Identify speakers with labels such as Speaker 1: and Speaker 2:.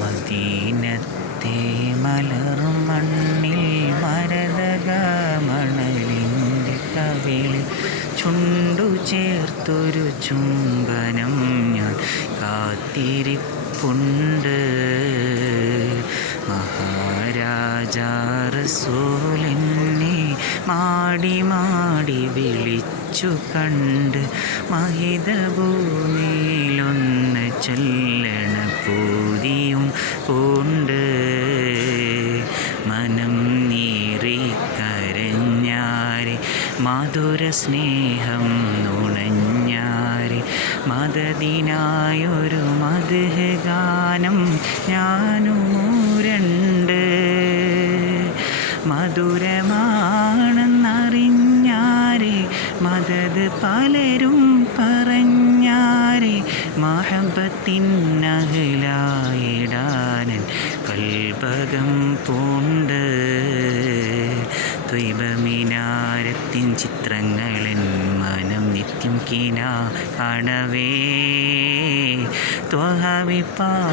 Speaker 1: മദീനത്തെ മലറും മണ്ണിൽ മരതക മണലിന്റെ കവിളിൽ ചുണ്ടു ചേർത്തൊരു ചുംബനം ഞാൻ കാത്തിരിപ്പുണ്ട്. മഹാരാജാ റസൂലിനെ മാടി മാടി വിളിച്ചു കണ്ട് മഹിതഭൂമിയിലൊന്ന് ചൊല്ലണ പൂതിയും പൂണ്ട് മനം നീറി കരഞ്ഞാരി മധുര സ്നേഹം നുണഞ്ഞാരി. മതദിനായൊരു മധുഹ ഗാനം ഞാനുമൂരണ്ട്. മധുരമാണെന്നറിഞ്ഞാരെ മതത് പലരും പറഞ്ഞാരെ മഹബത്തിനകലായിടാനൻ കൽപകം പൂണ്ട്. ദ്വൈപമിനാരത്തിൻ ചിത്രങ്ങളൻ മനം നിത്യം കിന കാണവേ. ത്വഹവിപ്പാ